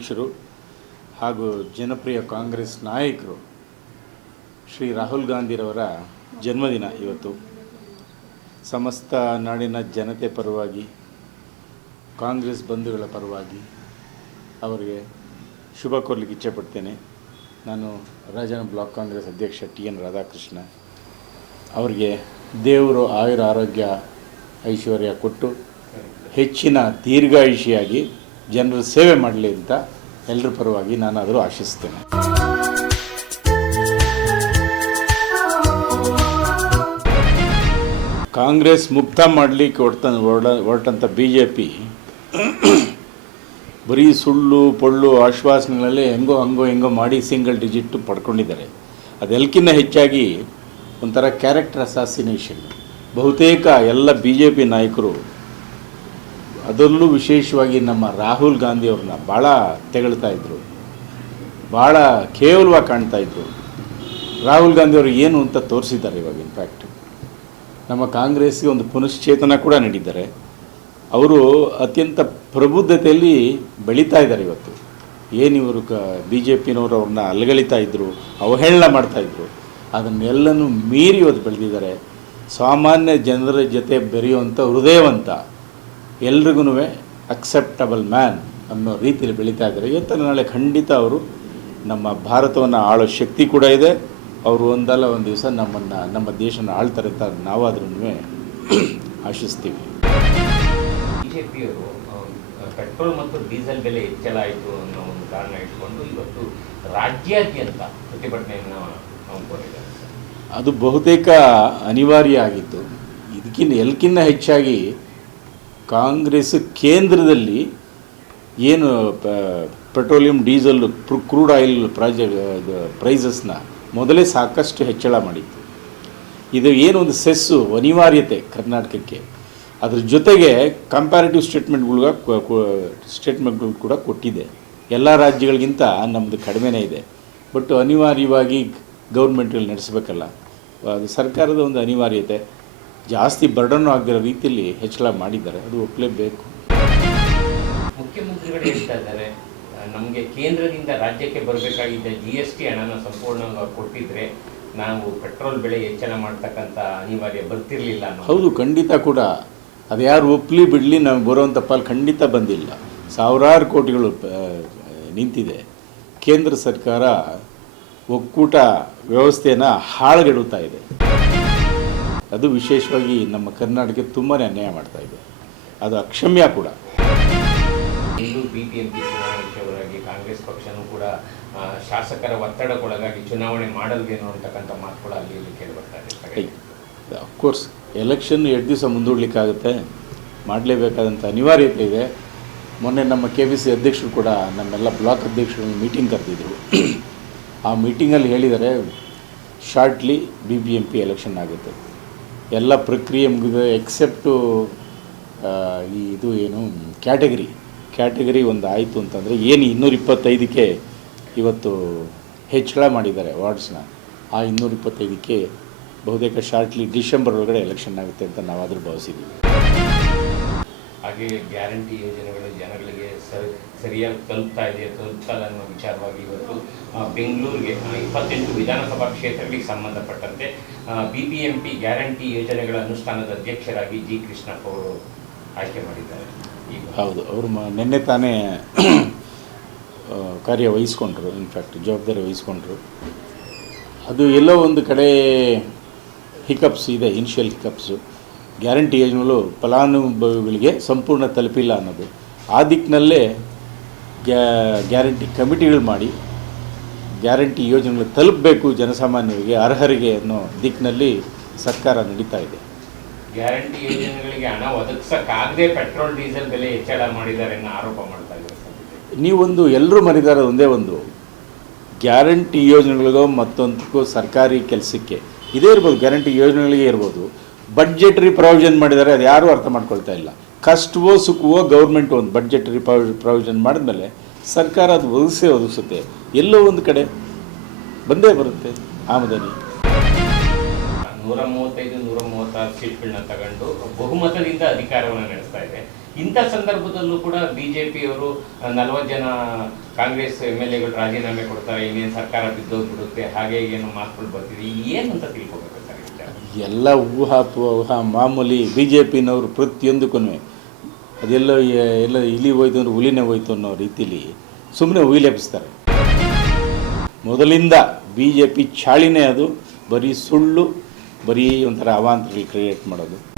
ಅಧ್ಯಕ್ಷರು ಹಾಗೂ ಜನಪ್ರಿಯ ಕಾಂಗ್ರೆಸ್ ನಾಯಕರು ಶ್ರೀ ರಾಹುಲ್ ಗಾಂಧಿರವರ ಜನ್ಮದಿನ ಇವತ್ತು. ಸಮಸ್ತ ನಾಡಿನ ಜನತೆ ಪರವಾಗಿ, ಕಾಂಗ್ರೆಸ್ ಬಂಧುಗಳ ಪರವಾಗಿ ಅವರಿಗೆ ಶುಭ ಕೋರ್ಲಿಕ್ಕೆ ಇಚ್ಛೆಪಡ್ತೇನೆ ನಾನು ರಾಜನ ಬ್ಲಾಕ್ ಕಾಂಗ್ರೆಸ್ ಅಧ್ಯಕ್ಷ ಟಿ ಎನ್ ರಾಧಾಕೃಷ್ಣ. ಅವರಿಗೆ ದೇವರು ಆಯುರ ಆರೋಗ್ಯ ಐಶ್ವರ್ಯ ಕೊಟ್ಟು ಹೆಚ್ಚಿನ ದೀರ್ಘಾಯುಷಿಯಾಗಿ ಜನರ ಸೇವೆ ಮಾಡಲಿ ಅಂತ ಎಲ್ಲರ ಪರವಾಗಿ ನಾನಾದರೂ ಆಶಿಸ್ತೇನೆ. ಕಾಂಗ್ರೆಸ್ ಮುಕ್ತ ಮಾಡಲಿಕ್ಕೆ ಹೊರಟ ಹೊರಟಂಥ ಬಿ ಜೆ ಪಿ ಬರೀ ಸುಳ್ಳು, ಪೊಳ್ಳು, ಆಶ್ವಾಸನೆಗಳಲ್ಲಿ ಹೆಂಗೋ ಹಂಗೋ ಹೆಂಗೋ ಮಾಡಿ ಸಿಂಗಲ್ ಡಿಜಿಟ್ ಪಡ್ಕೊಂಡಿದ್ದಾರೆ. ಅದೆಲ್ಲಕ್ಕಿಂತ ಹೆಚ್ಚಾಗಿ ಒಂಥರ ಕ್ಯಾರೆಕ್ಟರ್ ಅಸಾಸಿನೇಷನ್. ಬಹುತೇಕ ಎಲ್ಲ ಬಿ ಜೆ ಪಿ ನಾಯಕರು ಅದರಲ್ಲೂ ವಿಶೇಷವಾಗಿ ನಮ್ಮ ರಾಹುಲ್ ಗಾಂಧಿ ಅವ್ರನ್ನ ಭಾಳ ತೆಗಳ್ತಾ ಇದ್ರು. ಭಾಳ ಕೇವಲವಾಗಿ ಕಾಣ್ತಾ ಇದ್ರು. ರಾಹುಲ್ ಗಾಂಧಿ ಅವರು ಏನು ಅಂತ ತೋರಿಸಿದ್ದಾರೆ ಇವಾಗ ಇನ್ಫ್ಯಾಕ್ಟ್ ನಮ್ಮ ಕಾಂಗ್ರೆಸ್ಗೆ ಒಂದು ಪುನಶ್ಚೇತನ ಕೂಡ ನೀಡಿದ್ದಾರೆ. ಅವರು ಅತ್ಯಂತ ಪ್ರಬುದ್ಧತೆಯಲ್ಲಿ ಬೆಳೀತಾ ಇದ್ದಾರೆ ಇವತ್ತು. ಏನು ಇವರು ಕ ಬಿ ಜೆ ಪಿನವರು ಅವ್ರನ್ನ ಅಲ್ಗಳಿತಾ ಇದ್ದರು ಅವಹೇಳನ ಮಾಡ್ತಾಯಿದ್ರು ಅದನ್ನೆಲ್ಲನೂ ಮೀರಿ ಇವತ್ತು ಬೆಳೆದಿದ್ದಾರೆ. ಸಾಮಾನ್ಯ ಜನರ ಜೊತೆ ಬೆರೆಯುವಂಥ ಹೃದಯವಂತ ಎಲ್ರಿಗೂ ಅಕ್ಸೆಪ್ಟಬಲ್ ಮ್ಯಾನ್ ಅನ್ನೋ ರೀತಿಯಲ್ಲಿ ಬೆಳೀತಾ ಇದ್ದಾರೆ. ಇವತ್ತು ನಾಳೆ ಖಂಡಿತ ಅವರು ನಮ್ಮ ಭಾರತವನ್ನು ಆಳೋ ಶಕ್ತಿ ಕೂಡ ಇದೆ. ಅವರು ಒಂದಲ್ಲ ಒಂದು ದಿವಸ ನಮ್ಮನ್ನು ನಮ್ಮ ದೇಶನ ಆಳ್ತಾರೆ ಅಂತ ನಾವಾದ್ರೂ ಆಶಿಸ್ತೀವಿ. ಬಿಜೆಪಿಯವರು ಪೆಟ್ರೋಲ್ ಮತ್ತು ಡೀಸೆಲ್ ಬೆಲೆ ಹೆಚ್ಚಳ ಆಯಿತು ಅನ್ನೋ ಒಂದು ಕಾರಣ ಇಟ್ಕೊಂಡು ಇವತ್ತು ರಾಜ್ಯಾದ್ಯಂತ ಪ್ರತಿಭಟನೆಯನ್ನು ಹಮ್ಮಿಕೊಂಡಿದ್ದಾರೆ ಅದು ಬಹುತೇಕ ಅನಿವಾರ್ಯ ಆಗಿತ್ತು. ಇದಕ್ಕಿಂತ ಎಲ್ಕಿನ್ನ ಹೆಚ್ಚಾಗಿ ಕಾಂಗ್ರೆಸ್ ಕೇಂದ್ರದಲ್ಲಿ ಏನು petroleum, diesel crude oil project ಪ್ರೈಸಸ್ನ ಮೊದಲೇ ಸಾಕಷ್ಟು ಹೆಚ್ಚಳ ಮಾಡಿತ್ತು. ಇದು ಏನು ಒಂದು ಸೆಸ್ಸು, ಅನಿವಾರ್ಯತೆ ಕರ್ನಾಟಕಕ್ಕೆ. ಅದ್ರ ಜೊತೆಗೆ ಕಂಪ್ಯಾರಿಟಿವ್ ಸ್ಟೇಟ್ಮೆಂಟ್ಗಳ್ಗ ಸ್ಟೇಟ್ಮೆಂಟ್ಗಳು ಕೂಡ ಕೊಟ್ಟಿದೆ. ಎಲ್ಲ ರಾಜ್ಯಗಳಿಗಿಂತ ನಮ್ಮದು ಕಡಿಮೆನೇ ಇದೆ. ಬಟ್ ಅನಿವಾರ್ಯವಾಗಿ ಗೌರ್ಮೆಂಟ್ಗಳು ನಡೆಸಬೇಕಲ್ಲ. ಅದು ಸರ್ಕಾರದ ಒಂದು ಅನಿವಾರ್ಯತೆ. ಜಾಸ್ತಿ ಬರ್ಡನ್ ಆಗದಿರೋ ರೀತಿಯಲ್ಲಿ ಹೆಚ್ಚಳ ಮಾಡಿದ್ದಾರೆ. ಅದು ಒಪ್ಪಲೇಬೇಕು ಮುಖ್ಯಮಂತ್ರಿಗಳು ಹೇಳ್ತಾ ಇದ್ದಾರೆ ನಮಗೆ ಕೇಂದ್ರದಿಂದ ರಾಜ್ಯಕ್ಕೆ ಬರಬೇಕಾಗಿದ್ದ ಜಿ ಎಸ್ ಟಿ ಹಣನ ಸಂಪೂರ್ಣವಾಗಿ ಕೊಟ್ಟಿದ್ರೆ ನಾವು ಪೆಟ್ರೋಲ್ ಬೆಲೆ ಹೆಚ್ಚಳ ಮಾಡ್ತಕ್ಕಂಥ ಅನಿವಾರ್ಯ ಬರ್ತಿರ್ಲಿಲ್ಲ ಹೌದು ಖಂಡಿತ ಕೂಡ. ಅದು ಯಾರು ಒಪ್ಪಲಿ ಬಿಡಲಿ ನಮಗೆ ಬರುವಂಥ ಪಾಲು ಖಂಡಿತ ಬಂದಿಲ್ಲ. ಸಾವಿರಾರು ಕೋಟಿಗಳು ನಿಂತಿದೆ. ಕೇಂದ್ರ ಸರ್ಕಾರ ಒಕ್ಕೂಟ ವ್ಯವಸ್ಥೆಯನ್ನು ಹಾಳುಗೆಡುತ್ತಾ ಇದೆ. ಅದು ವಿಶೇಷವಾಗಿ ನಮ್ಮ ಕರ್ನಾಟಕಕ್ಕೆ ತುಂಬಾ ಅನ್ಯಾಯ ಮಾಡ್ತಾ ಇದೆ. ಅದು ಅಕ್ಷಮ್ಯ ಕೂಡ. ಇಂದು ಬಿಬಿಎಂಪಿ ಪಿ ವಿಷಯವಾಗಿ ಕಾಂಗ್ರೆಸ್ ಪಕ್ಷನೂ ಕೂಡ ಶಾಸಕರ ಒತ್ತಡಕ್ಕೊಳಗಾಗಿ ಚುನಾವಣೆ ಮಾಡಲ್ವೇನೋ ಅಂತಕ್ಕಂಥ ಕೂಡ ಅಲ್ಲಿ ಇಲ್ಲಿ ಕೇಳಿ ಬರ್ತಾ ಇದೆ. ಅಫ್ಕೋರ್ಸ್ ಎಲೆಕ್ಷನ್ ಎರಡು ದಿವಸ ಮುಂದೂಡಲಿಕ್ಕಾಗುತ್ತೆ. ಮಾಡಲೇಬೇಕಾದಂಥ ಅನಿವಾರ್ಯತೆ ಇದೆ. ಮೊನ್ನೆ ನಮ್ಮ ಕೆ ಬಿ ಸಿ ಅಧ್ಯಕ್ಷರು ಕೂಡ ನಮ್ಮೆಲ್ಲ ಬ್ಲಾಕ್ ಅಧ್ಯಕ್ಷರು ಮೀಟಿಂಗ್ ಕರೆದಿದ್ರು. ಆ ಮೀಟಿಂಗಲ್ಲಿ ಹೇಳಿದರೆ shortly B B M P election ಆಗುತ್ತೆ. ಎಲ್ಲ ಪ್ರಕ್ರಿಯೆ ಮುಗಿದ ಎಕ್ಸೆಪ್ಟು ಈ ಇದು ಏನು ಕ್ಯಾಟಗರಿ ಕ್ಯಾಟಗರಿ ಒಂದು ಆಯಿತು ಅಂತಂದರೆ ಏನು ಇನ್ನೂರ ಇಪ್ಪತ್ತೈದಕ್ಕೆ ಇವತ್ತು ಹೆಚ್ಚಳ ಮಾಡಿದ್ದಾರೆ ವಾರ್ಡ್ಸ್ನ ಆ ಇನ್ನೂರ ಇಪ್ಪತ್ತೈದಕ್ಕೆ ಬಹುತೇಕ ಶಾರ್ಟ್ಲಿ ಡಿಸೆಂಬರ್ ಒಳಗಡೆ ಎಲೆಕ್ಷನ್ ಆಗುತ್ತೆ ಅಂತ ನಾವಾದರೂ ಭಾವಿಸಿದ್ದೀವಿ. ಹಾಗೆ ಗ್ಯಾರಂಟಿ ಯೋಜನೆಗಳು ಜನಗಳಿಗೆ ಸರಿ, ಸರಿಯಾಗಿ ತಲುಪ್ತಾ ಇದೆ, ತಲುಪ್ತಾ ಇಲ್ಲ ಅನ್ನೋ ವಿಚಾರವಾಗಿ ಇವತ್ತು ಬೆಂಗಳೂರಿಗೆ ಇಪ್ಪತ್ತೆಂಟು ವಿಧಾನಸಭಾ ಕ್ಷೇತ್ರಗಳಿಗೆ ಸಂಬಂಧಪಟ್ಟಂತೆ B B M P guarantee ಯೋಜನೆಗಳ ಅನುಷ್ಠಾನದ ಅಧ್ಯಕ್ಷರಾಗಿ ಜಿ ಕೃಷ್ಣಪ್ಪ ಅವರು ಆಯ್ಕೆ ಮಾಡಿದ್ದಾರೆ. ಹೌದು, ಅವರು ನಿನ್ನೆ ತಾನೇ ಕಾರ್ಯ ವಹಿಸ್ಕೊಂಡ್ರು ಇನ್ಫ್ಯಾಕ್ಟ್ ಜವಾಬ್ದಾರಿ ವಹಿಸ್ಕೊಂಡ್ರು. ಅದು ಎಲ್ಲೋ ಒಂದು ಕಡೆ ಹಿಕಪ್ಸ್ ಇದೆ ಇನಿಷಿಯಲ್ ಹಿಕಪ್ಸು ಗ್ಯಾರಂಟಿ ಯೋಜನೆಗಳು ಫಲಾನುಭವಿಗಳಿಗೆ ಸಂಪೂರ್ಣ ತಲುಪಿಲ್ಲ ಅನ್ನೋದು. ಆ ದಿಕ್ಕಿನಲ್ಲೇ ಗ್ಯಾ ಗ್ಯಾರಂಟಿ ಕಮಿಟಿಗಳು ಮಾಡಿ ಗ್ಯಾರಂಟಿ ಯೋಜನೆಗಳು ತಲುಪಬೇಕು ಜನಸಾಮಾನ್ಯರಿಗೆ ಅರ್ಹರಿಗೆ ಅನ್ನೋ ದಿಕ್ಕಿನಲ್ಲಿ ಸರ್ಕಾರ ನಡೀತಾ ಇದೆ. ಗ್ಯಾರಂಟಿ ಯೋಜನೆಗಳಿಗೆ ಹಣ ಒದಗಿಸೋಕ್ಕಾಗದೆ ಪೆಟ್ರೋಲ್ ಡೀಸೆಲ್ ಬೆಲೆ ಹೆಚ್ಚಳ ಮಾಡಿದ್ದಾರೆ ಅನ್ನೋ ಆರೋಪ ಮಾಡ್ತಾ ಇದ್ದಾರೆ. ನೀವೊಂದು ಎಲ್ಲರೂ ಮರಿದಾರ ಒಂದೇ ಒಂದು. ಗ್ಯಾರಂಟಿ ಯೋಜನೆಗಳಿಗೋ ಮತ್ತೊಂದಕ್ಕೂ ಸರ್ಕಾರಿ ಕೆಲಸಕ್ಕೆ. ಇದೇ ಇರ್ಬೋದು ಗ್ಯಾರಂಟಿ ಯೋಜನೆಗಳಿಗೆ ಇರ್ಬೋದು. ಬಡ್ಜೆಟರಿ ಪ್ರಾವಿಷನ್ ಮಾಡಿದ್ದಾರೆ, ಅದು ಯಾರೂ ಅರ್ಥ ಮಾಡ್ಕೊಳ್ತಾ ಇಲ್ಲ. ಕಷ್ಟವೋ ಸುಖವೋ ಗೌರ್ಮೆಂಟ್ ಒಂದು ಬಡ್ಜೆಟರಿ ಪ್ರಾವಿಷನ್ ಮಾಡಿದ್ಮೇಲೆ ಸರ್ಕಾರ ಅದು ಒದಗಿಸೇ ಒದಗಿಸುತ್ತೆ. ಎಲ್ಲೋ ಒಂದು ಕಡೆ ಬಂದೇ ಬರುತ್ತೆ ಆಮದಲ್ಲಿ ನೂರ ಮೂವತ್ತೈದು ನೂರ ಮೂವತ್ತಾರು ಸೀಟ್ಗಳನ್ನ ತಗೊಂಡು ಬಹುಮತದಿಂದ ಅಧಿಕಾರವನ್ನು ನಡೆಸ್ತಾ ಇದೆ. ಇಂಥ ಸಂದರ್ಭದಲ್ಲೂ ಕೂಡ ಬಿಜೆಪಿಯವರು ನಲವತ್ತು ಜನ ಕಾಂಗ್ರೆಸ್ ಎಂ ಎಲ್ ಎಗಳು ರಾಜೀನಾಮೆ ಕೊಡ್ತಾರೆ, ಇನ್ನೇನು ಸರ್ಕಾರ ಬಿದ್ದೋಗ್ಬಿಡುತ್ತೆ, ಹಾಗೆ ಏನು ಮಾತುಗಳು ಬರ್ತಿದೆ. ಅಂತ ತಿಳ್ಕೊಬೇಕು? ಸರ್ ಊಹಾ ಊಹಾ ಎಲ್ಲ ಮಾಮೂಲಿ ಬಿ ಜೆ ಪಿನವರು ಪ್ರತಿಯೊಂದಕ್ಕೂ ಅದೆಲ್ಲ ಎಲ್ಲ ಇಲಿ ಹೋಯ್ತು ಅಂದ್ರೆ ಹುಲಿನೇ ಹೋಯ್ತು ಅನ್ನೋ ರೀತಿಲಿ ಸುಮ್ಮನೆ ಹುಯಿಲೆಬ್ಬಿಸ್ತಾರೆ ಮೊದಲಿಂದ ಬಿ ಜೆ ಪಿ ಚಾಳಿನೇ ಅದು. ಬರೀ ಸುಳ್ಳು, ಬರೀ ಒಂಥರ ಅವಾಂತರಗಳು ಕ್ರಿಯೇಟ್ ಮಾಡೋದು.